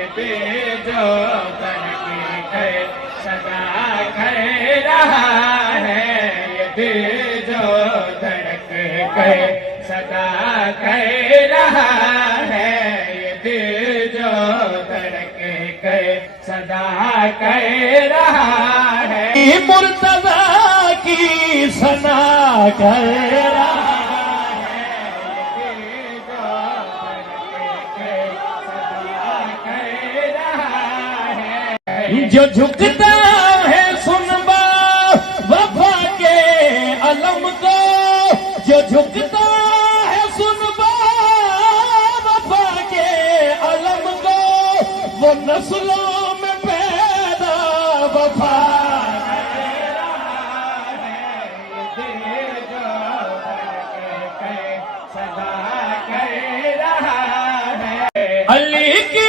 یہ دل جو دھڑک کر صدا کر رہا ہے، یہ دل جو دھڑک کر صدا کر رہا ہے، یہ دل جو دھڑک کر صدا کر رہا ہے، مرتضیٰ کی ثنا کر رہا ہے، جو جھکتا ہے سنبا وفا کے علم کو، جو جھکتا ہے سنبا وفا کے علم کو، وہ نسلوں